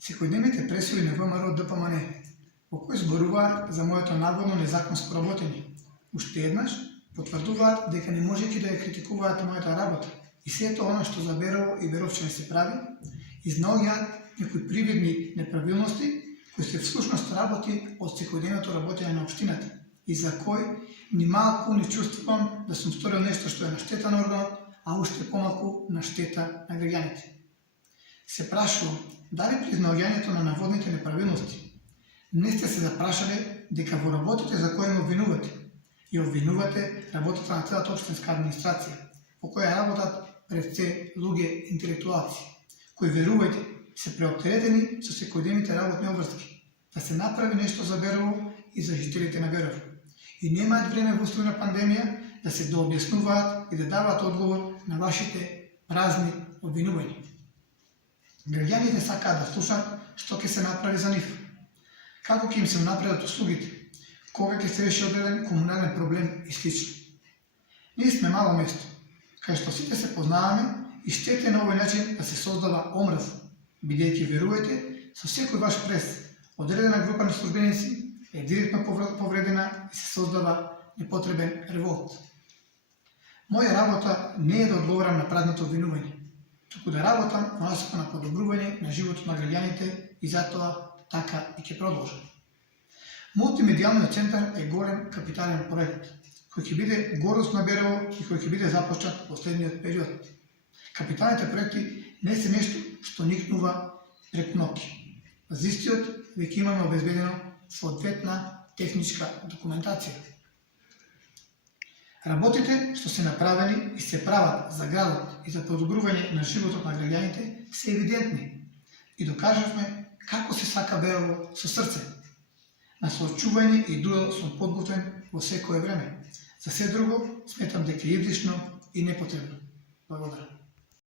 Секојдневните пресуди на ВМРО ДПМН, во кои зборуваат за моето наводно незаконско работење, уште еднаш потврдуваат дека не можејќи да ја критикуваат мојата работа и сето она што за Берово и Беровчани се прави, изнаоѓаат некои привидни неправилности кои се всушност работи од секојдневното работење на општината и за кој ни малку не чувствувам да сум сторил нешто што е на штета на органот, а уште помалку на штета на граѓаните. Се прашувам дали при изнаоѓањето на наводните неправилности не сте се запрашале дека во работите за кои ме обвинувате и обвинувате работата на целата општинска администрација, по која работат пред се луѓе интелектуалци, кои, верувајте, се преоптеретени со секојдневните работни обврски, да се направи нешто за Берово и за жителите на Берово. И немаат време во услови на пандемија да се дообјаснуваат и да даваат одговор на вашите празни обвинувања. Граѓаните сакаат да слушаат што ќе се направи за нив, како ќе им се унапредат услугите, кога ќе се реши одреден комунален проблем и слично. Ние сме мало место, кај што сите се познаваме и штета е на овој начин да се создава омраз, бидејќи, верувајте, со секој ваш прес, одредена група на службеници е директно повредена и се создава непотребен револт. Моја работа не е да одговорам на празните обвинувања, туку да работам во насока на подобрување на животот на граѓаните и затоа така и ќе продолжам. Мултимедијалниот центар е голем капитален проект, кој ќе биде гордост на Берово и кој ќе биде започнат во следниот период. Капиталните проекти не се нешто што никнува преку ноќ. За истиот веќе имаме обезбедено соодветна техничка документација. Работите што се направени и се прават за градот и за подобрување на животот на граѓаните се евидентни и докажавме како се сака Берово со срце. На соочување и дуел сум подготвен во секое време. За се друго сметам дека е излишно и непотребно. Благодарам.